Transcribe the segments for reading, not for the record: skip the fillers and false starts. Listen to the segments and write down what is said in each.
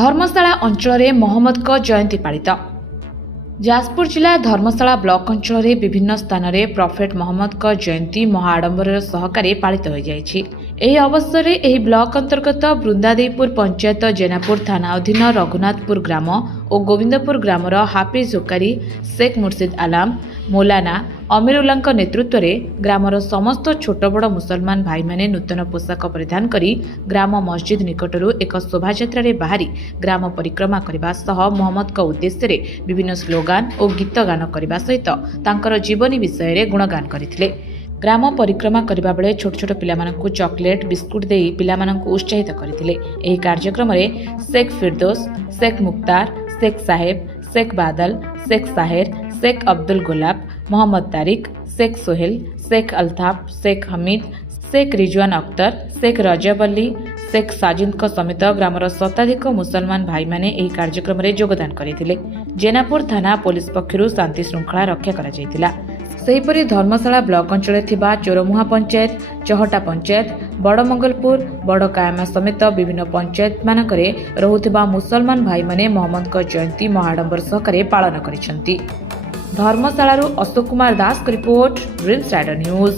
धर्मशाला अंचल मोहम्मद जयंती पालित। जाजपुर जिला धर्मशाला ब्लॉक अंचल विभिन्न स्थान में प्रॉफेट मोहम्मद जयंती महाआडंबर सहकारे पालित हो जाएगी। ଏହି ଅବସରରେ ଏହି ବ୍ଲକ ଅନ୍ତର୍ଗତ ବୃନ୍ଦାଦେଇପୁର ପଞ୍ଚାୟତ ଜେନାପୁର ଥାନା ଅଧୀନ ରଘୁନାଥପୁର ଗ୍ରାମ ଓ ଗୋବିନ୍ଦପୁର ଗ୍ରାମର ହାଫିଜ ଜୋକାରୀ ଶେଖ ମୁର୍ସିଦ ଆଲାମ ମୌଲାନା ଅମିରୁଲ୍ଲାଙ୍କ ନେତୃତ୍ୱରେ ଗ୍ରାମର ସମସ୍ତ ଛୋଟ ବଡ଼ ମୁସଲମାନ ଭାଇମାନେ ନୂତନ ପୋଷାକ ପରିଧାନ କରି ଗ୍ରାମ ମସଜିଦ ନିକଟରୁ ଏକ ଶୋଭାଯାତ୍ରାରେ ବାହାରି ଗ୍ରାମ ପରିକ୍ରମା କରିବା ସହ ମୋହମ୍ମଦଙ୍କ ଉଦ୍ଦେଶ୍ୟରେ ବିଭିନ୍ନ ସ୍ଲୋଗାନ ଓ ଗୀତ ଗାନ କରିବା ସହିତ ତାଙ୍କର ଜୀବନୀ ବିଷୟରେ ଗୁଣଗାନ କରିଥିଲେ। ग्राम परिक्रमा करबा बेले छोट छोट पिलामानंकु चॉकलेट बिस्कुट देई पिलामानंकु उत्साहित करथिले। एही कार्यक्रम रे शेख फिरदौस, शेख मुख्तार, शेख साहेब, शेख बादल, शेख साहेर, शेख अब्दुल गुलाब, मोहम्मद तारिक, शेख सोहेल, शेख अल्ताफ, शेख हमीद, शेख रिजवान अख्तर, शेख रजब अली, शेख साजिद समेत ग्रामर शताधिक मुसलमान भाई माने एही कार्यक्रम रे योगदान करथिले। जेनापुर थाना पुलिस पक्षरु शांति श्रृंखला रक्षा करा जायतिला। सेहीपरि धर्मशाला ब्लॉक अंचल थिबा चोरमुहा पंचायत, चहटा पंचायत, बड़मंगलपुर, बड़कायमा समेत विभिन्न पंचायत मानकरे रहुथिबा मुसलमान भाई माने मोहम्मद जयंती महाआडंबर सहकारे पालन करिसेंती। धर्मशालारू अशोक कुमार दास की रिपोर्ट, ड्रीम्स राइडर न्यूज।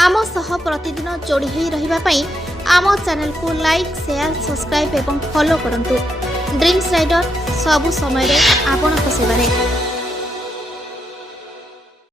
आम सह प्रतिदिन जोड़ी होई रहिबा पई आम चैनल को लाइक, शेयर, सब्सक्राइब एवं फॉलो करंतु। ड्रीम्स राइडर सबु समय रे आपन को सेवा रे।